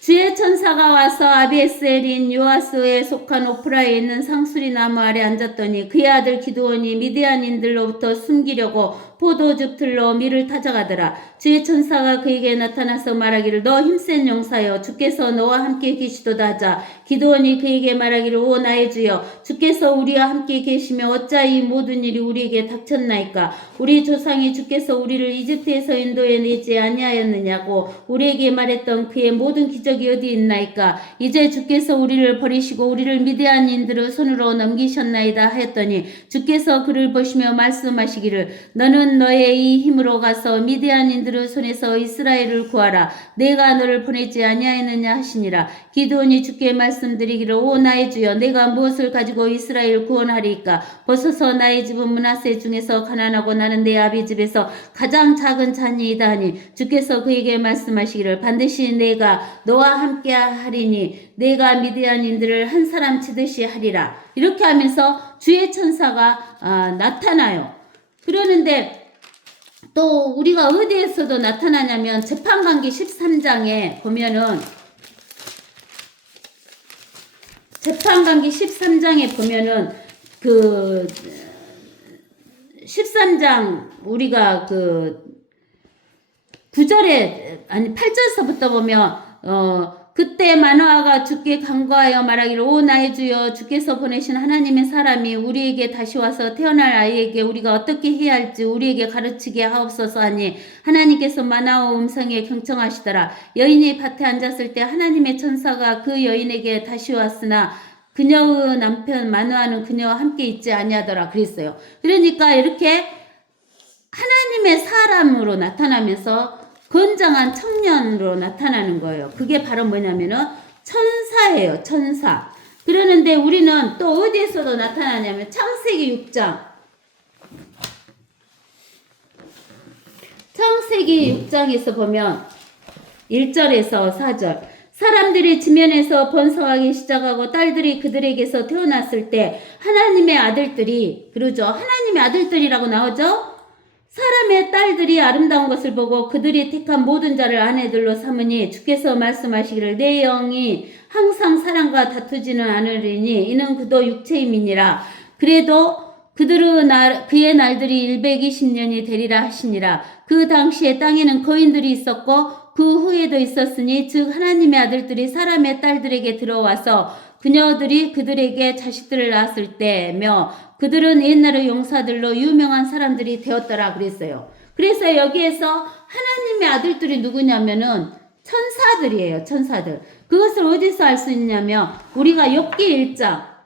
주의 천사가 와서 아비에셀인 요아스에 속한 오프라에 있는 상수리 나무 아래 앉았더니 그의 아들 기드온이 미디안인들로부터 숨기려고 포도즙 틀로 밀을 타져가더라. 주의 천사가 그에게 나타나서 말하기를 너 힘센 용사여 주께서 너와 함께 계시도다 하자. 기드온이 그에게 말하기를 오 나의 주여 주께서 우리와 함께 계시며 어찌 이 모든 일이 우리에게 닥쳤나이까. 우리 조상이 주께서 우리를 이집트에서 인도해 내지 아니하였느냐고 우리에게 말했던 그의 모든 기적이 어디 있나이까. 이제 주께서 우리를 버리시고 우리를 미디안인들의 손으로 넘기셨나이다 하였더니 주께서 그를 보시며 말씀하시기를 너는 너는 너의 이 힘으로 가서 미디안인들의 손에서 이스라엘을 구하라. 내가 너를 보내지 아니하였느냐 하시니라. 기드온이 주께 말씀드리기를 오 나의 주여 내가 무엇을 가지고 이스라엘을 구원하리이까. 벗어서 나의 집은 므낫세 중에서 가난하고 나는 내 아비 집에서 가장 작은 자니이다 하니 주께서 그에게 말씀하시기를 반드시 내가 너와 함께 하리니 내가 미디안인들을 한 사람 치듯이 하리라. 이렇게 하면서 주의 천사가 나타나요. 그러는데 또 우리가 어디에서도 나타나냐면 재판관기 13장에 보면은 재판관기 13장에 보면은 그 13장 우리가 그 9절에 아니 8절서부터 보면 그때 마노아가 주께 간구하여 말하기를 오 나의 주여 주께서 보내신 하나님의 사람이 우리에게 다시 와서 태어날 아이에게 우리가 어떻게 해야 할지 우리에게 가르치게 하옵소서 하니 하나님께서 마노아 음성에 경청하시더라. 여인이 밭에 앉았을 때 하나님의 천사가 그 여인에게 다시 왔으나 그녀의 남편 마노아는 그녀와 함께 있지 아니하더라 그랬어요. 그러니까 이렇게 하나님의 사람으로 나타나면서 건장한 청년으로 나타나는 거예요. 그게 바로 뭐냐면은 천사예요. 천사. 그러는데 우리는 또 어디에서도 나타나냐면 창세기 6장. 창세기 6장에서 보면 1절에서 4절. 사람들이 지면에서 번성하기 시작하고 딸들이 그들에게서 태어났을 때 하나님의 아들들이 그러죠. 하나님의 아들들이라고 나오죠. 사람의 딸들이 아름다운 것을 보고 그들이 택한 모든 자를 아내들로 삼으니 주께서 말씀하시기를 내 영이 항상 사람과 다투지는 않으리니 이는 그도 육체임이니라. 그래도 그의 날들이 120년이 되리라 하시니라. 그 당시에 땅에는 거인들이 있었고 그 후에도 있었으니 즉 하나님의 아들들이 사람의 딸들에게 들어와서 그녀들이 그들에게 자식들을 낳았을 때며 그들은 옛날의 용사들로 유명한 사람들이 되었더라 그랬어요. 그래서 여기에서 하나님의 아들들이 누구냐면은 천사들이에요. 천사들. 그것을 어디서 알 수 있냐면 우리가 욥기 1장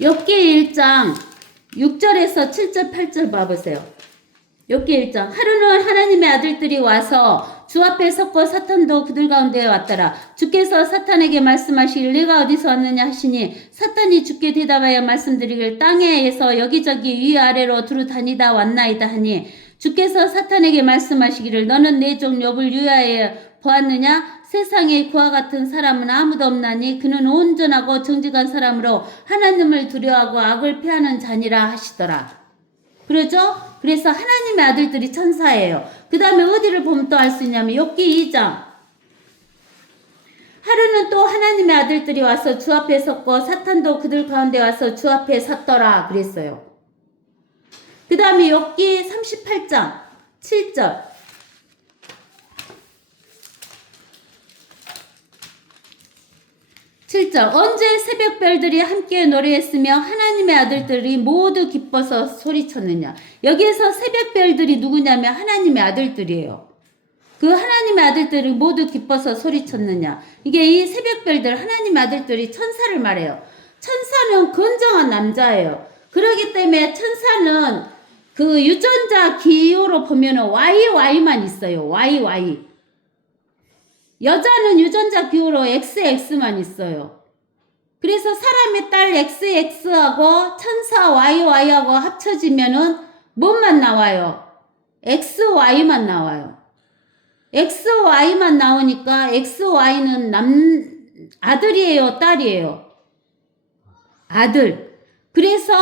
욥기 1장 6절에서 7절 8절 봐보세요. 욥기 1장 하루는 하나님의 아들들이 와서 주 앞에 섰고 사탄도 그들 가운데에 왔더라. 주께서 사탄에게 말씀하시길 내가 어디서 왔느냐 하시니 사탄이 주께 대답하여 말씀드리길 땅에서 여기저기 위아래로 두루 다니다 왔나이다 하니 주께서 사탄에게 말씀하시기를 너는 내 종 욥을 유하여 보았느냐? 세상에 그와 같은 사람은 아무도 없나니 그는 온전하고 정직한 사람으로 하나님을 두려워하고 악을 패하는 자니라 하시더라. 그러죠? 그래서 하나님의 아들들이 천사예요. 그 다음에 어디를 보면 또 알 수 있냐면 욥기 2장 하루는 또 하나님의 아들들이 와서 주 앞에 섰고 사탄도 그들 가운데 와서 주 앞에 섰더라 그랬어요. 그 다음에 욥기 38장 7절 7절 언제 새벽별들이 함께 노래했으며 하나님의 아들들이 모두 기뻐서 소리쳤느냐. 여기에서 새벽별들이 누구냐면 하나님의 아들들이에요. 그 하나님의 아들들이 모두 기뻐서 소리쳤느냐. 이게 이 새벽별들 하나님의 아들들이 천사를 말해요. 천사는 건정한 남자예요. 그렇기 때문에 천사는 그 유전자 기호로 보면은 YY만 있어요. YY. 여자는 유전자 기호로 XX만 있어요. 그래서 사람의 딸 XX하고 천사 YY하고 합쳐지면은 뭔만 나와요? XY만 나와요. XY만 나오니까 XY는 아들이에요, 딸이에요? 아들. 그래서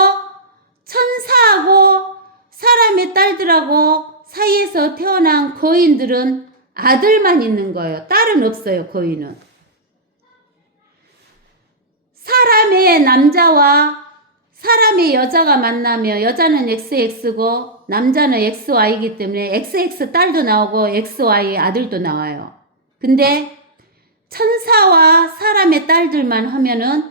천사하고 사람의 딸들하고 사이에서 태어난 거인들은 아들만 있는 거예요. 딸은 없어요. 거인은. 사람의 남자와 사람의 여자가 만나며 여자는 XX고 남자는 XY이기 때문에 XX 딸도 나오고 XY 아들도 나와요. 근데 천사와 사람의 딸들만 하면은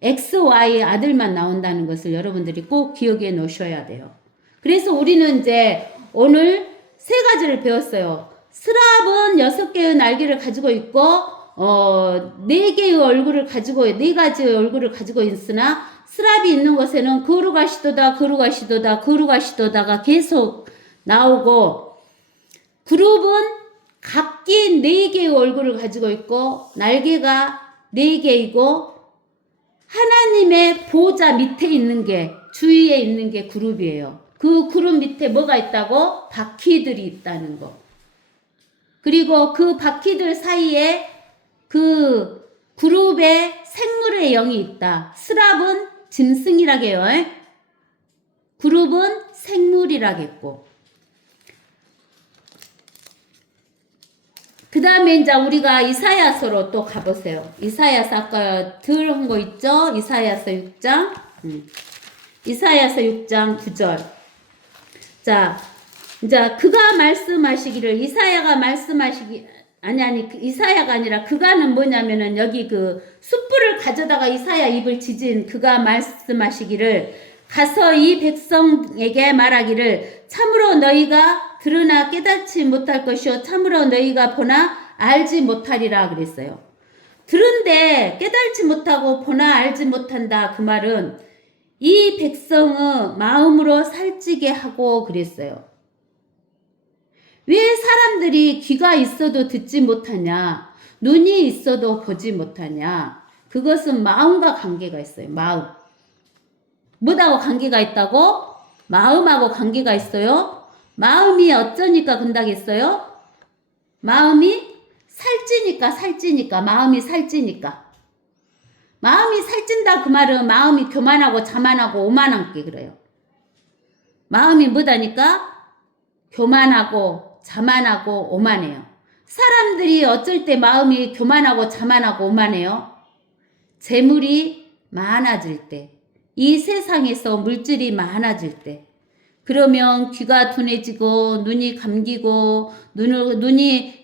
XY 아들만 나온다는 것을 여러분들이 꼭 기억해 놓으셔야 돼요. 그래서 우리는 이제 오늘 세 가지를 배웠어요. 스랍은 6개의 날개를 가지고 있고 4개의 얼굴을 가지고 4가지의 얼굴을 가지고 있으나 스랍이 있는 곳에는 거루가시도다 거루가시도다 거루가시도다가 계속 나오고 그룹은 각기 4개의 얼굴을 가지고 있고 날개가 4개이고 하나님의 보좌 밑에 있는 게 주위에 있는 게 그룹이에요. 그 그룹 밑에 뭐가 있다고? 바퀴들이 있다는 거. 그리고 그 바퀴들 사이에 그 그룹에 생물의 영이 있다. 스랍은 짐승이라게요. 그룹은 생물이라겠고. 그 다음에 이제 우리가 이사야서로 또 가보세요. 이사야서 아까 들은 거 있죠? 이사야서 6장. 이사야서 6장 9절. 자, 이제 그가 말씀하시기를 이사야가 말씀하시기 이사야가 아니라 그가는 뭐냐면은 여기 그 숯불을 가져다가 이사야 입을 지진 그가 말씀하시기를 가서 이 백성에게 말하기를 참으로 너희가 들으나 깨닫지 못할 것이요 참으로 너희가 보나 알지 못하리라 그랬어요. 들은데 깨닫지 못하고 보나 알지 못한다 그 말은 이 백성의 마음으로 살찌게 하고 그랬어요. 왜 사람들이 귀가 있어도 듣지 못하냐? 눈이 있어도 보지 못하냐? 그것은 마음과 관계가 있어요. 마음. 뭐하고 관계가 있다고? 마음하고 관계가 있어요. 마음이 어쩌니까 근다겠어요? 마음이 살찌니까 마음이 살찌니까. 마음이 살찐다 그 말은 마음이 교만하고 자만하고 오만한 게 그래요. 마음이 뭐다니까? 교만하고 자만하고 오만해요. 사람들이 어쩔 때 마음이 교만하고 자만하고 오만해요. 재물이 많아질 때, 이 세상에서 물질이 많아질 때, 그러면 귀가 둔해지고 눈이 감기고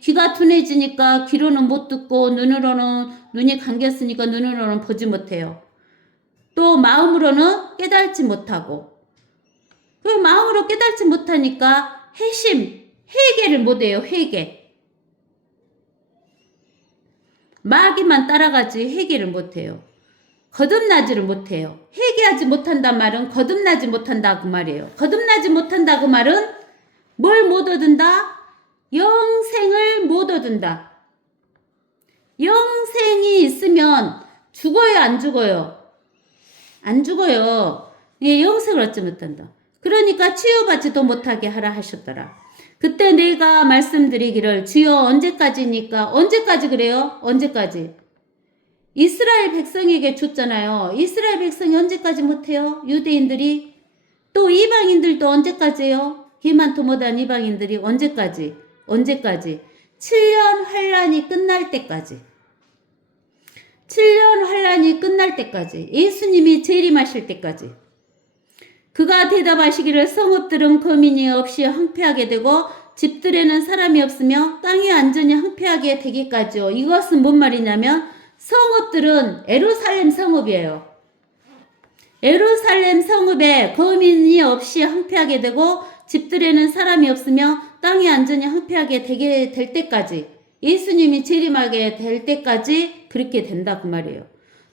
귀가 둔해지니까 귀로는 못 듣고 눈이 감겼으니까 눈으로는 보지 못해요. 또 마음으로는 깨달지 못하고 그 마음으로 깨달지 못하니까 회개를 못해요. 회개. 마귀만 따라가지 회개를 못해요. 거듭나지를 못해요. 회개하지 못한단 말은 거듭나지 못한다 그 말이에요. 거듭나지 못한다 그 말은 뭘 못 얻은다? 영생을 못 얻은다. 영생이 있으면 죽어요 안 죽어요? 안 죽어요. 예, 영생을 얻지 못한다. 그러니까 치유받지도 못하게 하라 하셨더라. 그때 내가 말씀드리기를 주여 언제까지니까 언제까지 그래요? 언제까지? 이스라엘 백성에게 줬잖아요. 이스라엘 백성이 언제까지 못해요? 유대인들이. 또 이방인들도 언제까지요? 기만토 못한 이방인들이 언제까지? 7년 환란이 끝날 때까지. 7년 환란이 끝날 때까지. 예수님이 재림하실 때까지. 그가 대답하시기를 성읍들은 거민이 없이 황폐하게 되고 집들에는 사람이 없으며 땅이 완전히 황폐하게 되기까지요. 이것은 뭔 말이냐면 성읍들은 예루살렘 성읍이에요. 예루살렘 성읍에 거민이 없이 황폐하게 되고 집들에는 사람이 없으며 땅이 완전히 황폐하게 되게 될 때까지 예수님이 재림하게 될 때까지 그렇게 된다 그 말이에요.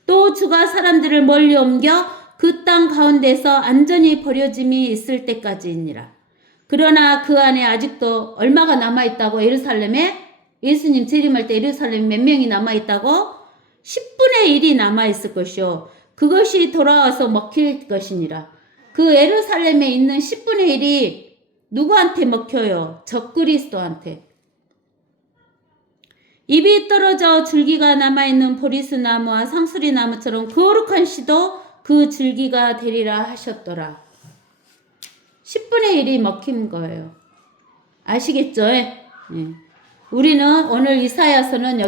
또 주가 사람들을 멀리 옮겨 그 땅 가운데서 안전히 버려짐이 있을 때까지이니라. 그러나 그 안에 아직도 얼마가 남아있다고 예루살렘에? 예수님 재림할 때 예루살렘에 몇 명이 남아있다고? 10분의 1이 남아있을 것이요. 그것이 돌아와서 먹힐 것이니라. 그 예루살렘에 있는 10분의 1이 누구한테 먹혀요? 적그리스도한테. 입이 떨어져 줄기가 남아있는 보리스 나무와 상수리 나무처럼 거룩한 씨도 그 줄기가 되리라 하셨더라. 10분의 1이 먹힌 거예요. 아시겠죠? 예. 우리는 오늘 이사야서는 여기